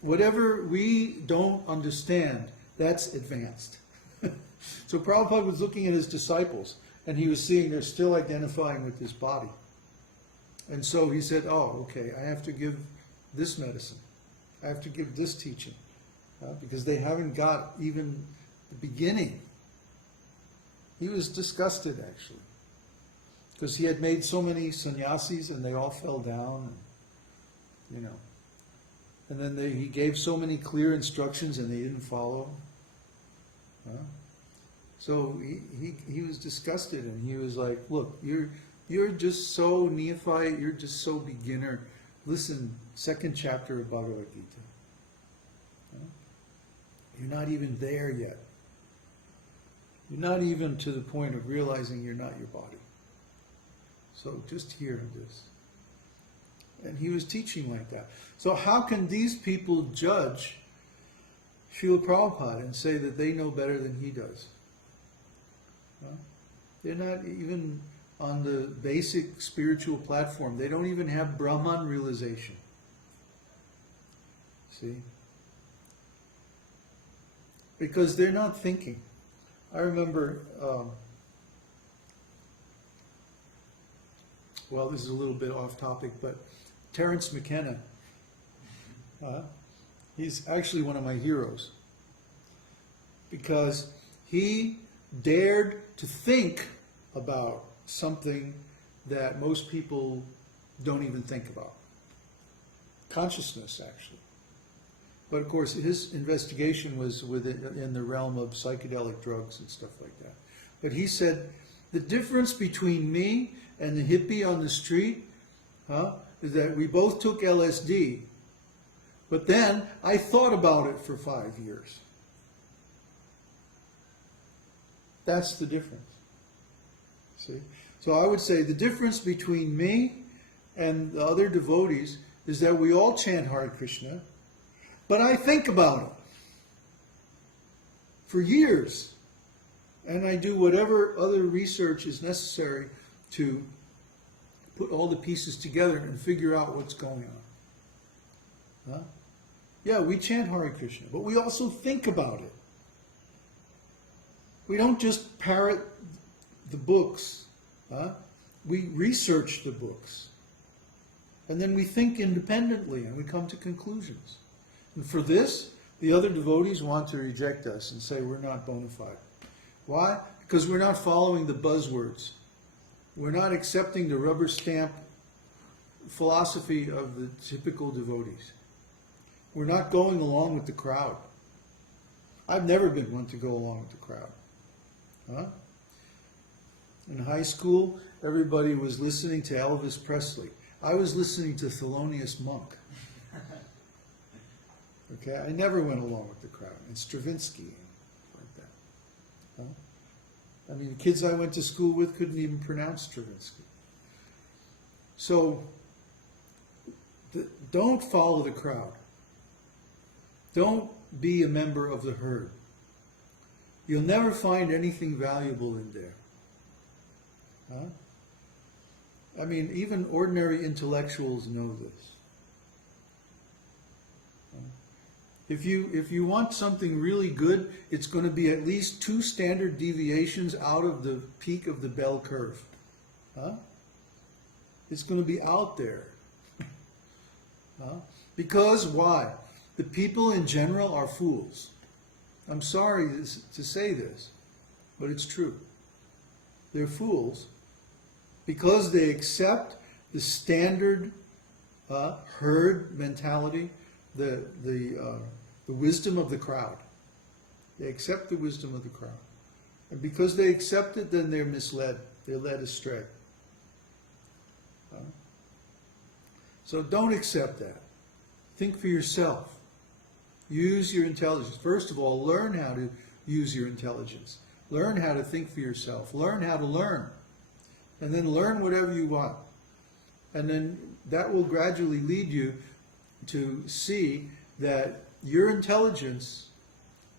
whatever we don't understand, that's advanced. So Prabhupada was looking at his disciples, and he was seeing they're still identifying with this body. And so he said, oh, okay, I have to give this medicine. I have to give this teaching. Because they haven't got even the beginning. He was disgusted, actually. Because he had made so many sannyasis, and they all fell down. And, and then he gave so many clear instructions, and they didn't follow. So he was disgusted, and he was like, look, you're just so neophyte, you're just so beginner. Listen, 2nd chapter of Bhagavad Gita. You're not even there yet. You're not even to the point of realizing you're not your body. So just hear this. And he was teaching like that. So how can these people judge Srila Prabhupada and say that they know better than he does? They're not even on the basic spiritual platform. They don't even have Brahman realization. See? Because they're not thinking. I remember, well, this is a little bit off topic, but Terence McKenna, he's actually one of my heroes. Because he dared to think about something that most people don't even think about. Consciousness, actually. But of course, his investigation was in the realm of psychedelic drugs and stuff like that. But he said, the difference between me and the hippie on the street is that we both took LSD, but then I thought about it for 5 years. That's the difference. See? So I would say the difference between me and the other devotees is that we all chant Hare Krishna, but I think about it for years. And I do whatever other research is necessary to put all the pieces together and figure out what's going on. Yeah, we chant Hare Krishna, but we also think about it. We don't just parrot the books. We research the books. And then we think independently and we come to conclusions. And for this, the other devotees want to reject us and say we're not bona fide. Why? Because we're not following the buzzwords. We're not accepting the rubber stamp philosophy of the typical devotees. We're not going along with the crowd. I've never been one to go along with the crowd. In high school, everybody was listening to Elvis Presley. I was listening to Thelonious Monk. Okay, I never went along with the crowd. And Stravinsky, like that. I mean, the kids I went to school with couldn't even pronounce Stravinsky. So, don't follow the crowd. Don't be a member of the herd. You'll never find anything valuable in there. I mean, even ordinary intellectuals know this. If you want something really good, it's going to be at least 2 standard deviations out of the peak of the bell curve. It's going to be out there. Because why? The people in general are fools. I'm sorry to say this, but it's true. They're fools because they accept the standard herd mentality, the wisdom of the crowd. They accept the wisdom of the crowd. And because they accept it, then they're misled. They're led astray. So don't accept that. Think for yourself. Use your intelligence. First of all, learn how to use your intelligence. Learn how to think for yourself. Learn how to learn. And then learn whatever you want. And then that will gradually lead you to see that your intelligence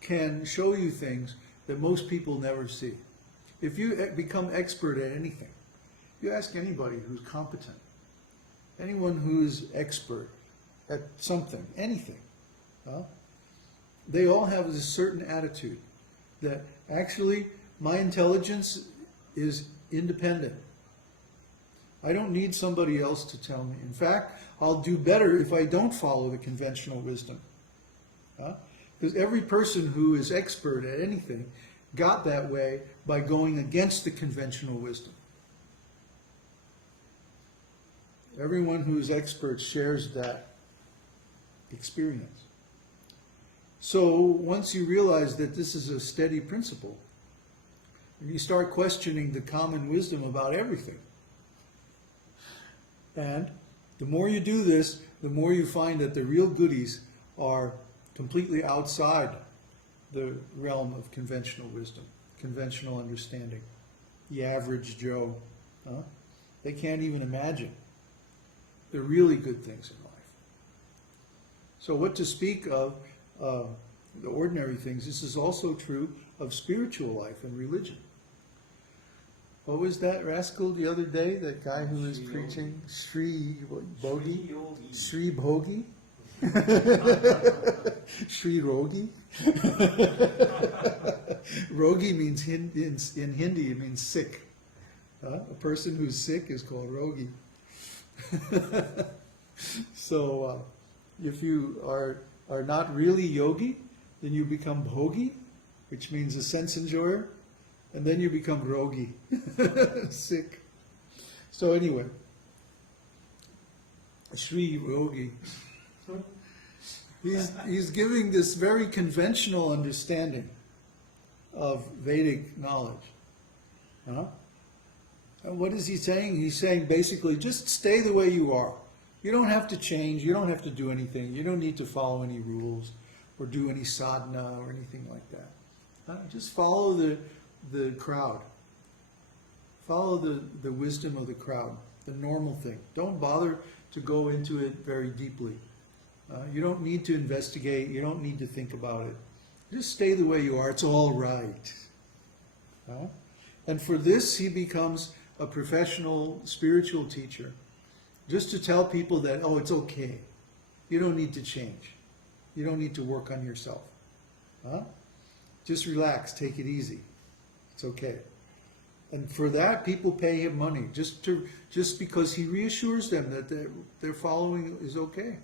can show you things that most people never see. If you become expert at anything, you ask anybody who's competent, anyone who's expert at something, anything, They all have this certain attitude that actually my intelligence is independent. I don't need somebody else to tell me. In fact, I'll do better if I don't follow the conventional wisdom. Because every person who is expert at anything got that way by going against the conventional wisdom. Everyone who is expert shares that experience. So once you realize that this is a steady principle, you start questioning the common wisdom about everything. And the more you do this, the more you find that the real goodies are completely outside the realm of conventional wisdom, conventional understanding. The average Joe, they can't even imagine the really good things in life. So what to speak of the ordinary things, this is also true of spiritual life and religion. What was that rascal the other day, that guy who was preaching? Sri Bhogi? Sri Bhogi? Sri Rogi? Rogi means, in Hindi, it means sick. A person who's sick is called Rogi. So if you are not really yogi, then you become bhogi, which means a sense enjoyer, and then you become rogi, sick. So anyway, Sri Rogi, he's giving this very conventional understanding of Vedic knowledge. And what is he saying? He's saying basically, just stay the way you are. You don't have to change. You don't have to do anything. You don't need to follow any rules or do any sadhana or anything like that. Just follow the crowd. Follow the wisdom of the crowd, the normal thing. Don't bother to go into it very deeply. You don't need to investigate. You don't need to think about it. Just stay the way you are. It's all right. And for this, he becomes a professional spiritual teacher, just to tell people that, oh, it's okay. You don't need to change. You don't need to work on yourself. Just relax, take it easy. It's okay. And for that, people pay him money, just because he reassures them that their following is okay.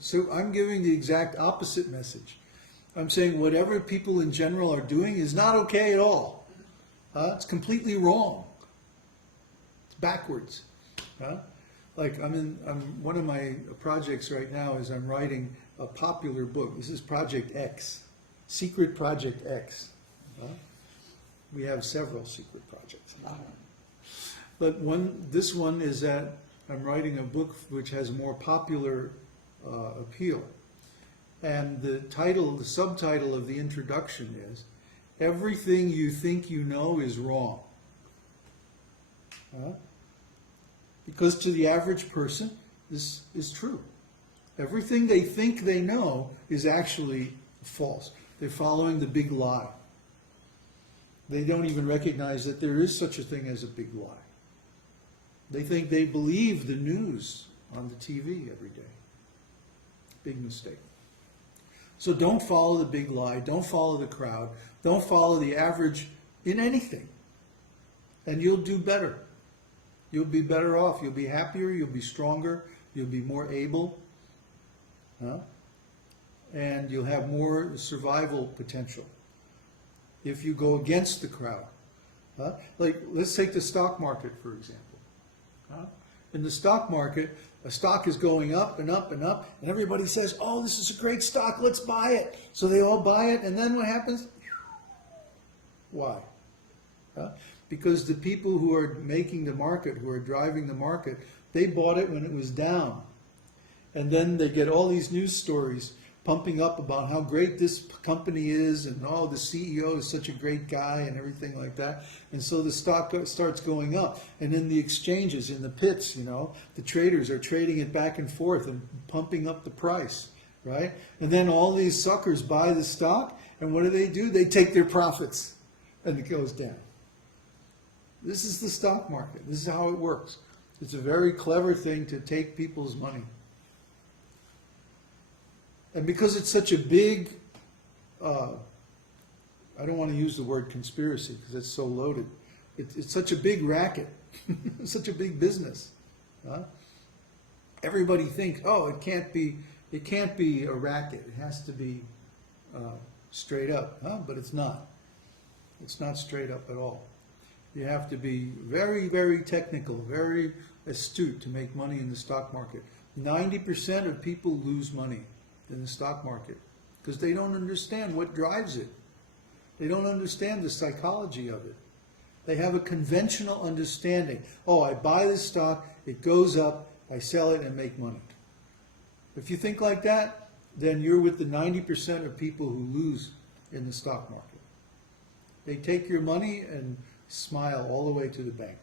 So I'm giving the exact opposite message. I'm saying whatever people in general are doing is not okay at all. It's completely wrong. It's backwards. Like one of my projects right now is I'm writing a popular book. This is Project X, Secret Project X. We have several secret projects. But this one is that I'm writing a book which has more popular appeal. And the subtitle of the introduction is, Everything You Think You Know Is Wrong. Because to the average person, this is true. Everything they think they know is actually false. They're following the big lie. They don't even recognize that there is such a thing as a big lie. They think they believe the news on the TV every day. Big mistake. So don't follow the big lie. Don't follow the crowd. Don't follow the average in anything. And you'll do better. You'll be better off. You'll be happier. You'll be stronger. You'll be more able. And you'll have more survival potential if you go against the crowd. Like, let's take the stock market, for example. In the stock market, a stock is going up and up and up, and everybody says, oh, this is a great stock, let's buy it. So they all buy it, and then what happens? Why? Because the people who are making the market, who are driving the market, they bought it when it was down. And then they get all these news stories pumping up about how great this company is, and oh, the CEO is such a great guy and everything like that. And so the stock starts going up. And in the exchanges, in the pits, the traders are trading it back and forth and pumping up the price, right? And then all these suckers buy the stock, and what do? They take their profits, and it goes down. This is the stock market. This is how it works. It's a very clever thing to take people's money. And because it's such a big, I don't want to use the word conspiracy because it's so loaded. It's such a big racket, such a big business. Everybody thinks, oh, it can't be a racket. It has to be straight up. But it's not. It's not straight up at all. You have to be very, very technical, very astute to make money in the stock market. 90% of people lose money in the stock market because they don't understand what drives it. They don't understand the psychology of it. They have a conventional understanding. Oh, I buy this stock, it goes up, I sell it and make money. If you think like that, then you're with the 90% of people who lose in the stock market. They take your money and smile all the way to the bank.